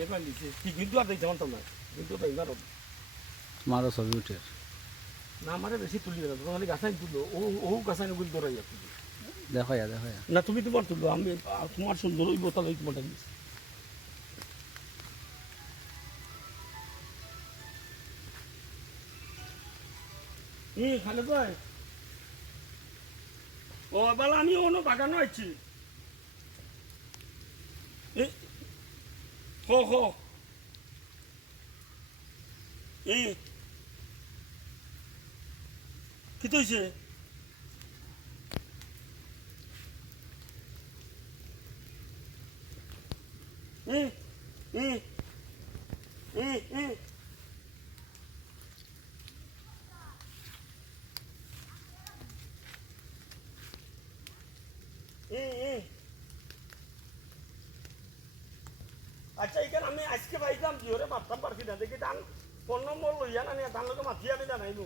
এবার দিছে ঠিক কিন্তু আর দেখতে পারতাম না কিন্তু তো এবার তোমারও ছবি উঠে না আমারে বেশি তুলি না তোমার গাছাই তুললো ও গাছাই গুলি দৌড়াইয়া তুলি দেখো ইয়া দেখো ইয়া না তুমি তোমার তুললো আমি তোমার সুন্দর ওই বোতল ওই তোমারটা দিয়েছি খালে তো ও বেলা আমি অন্য বাগানো আছি হো হো কি তো হয়েছে আচ্ছা এখানে আমি আজকে পাইতাম কি ওরে মারতাম পারছি না দেখি ধান 15 নম্বর লইয়া না ধান লোকে মাথিয়া আমি জানাইবো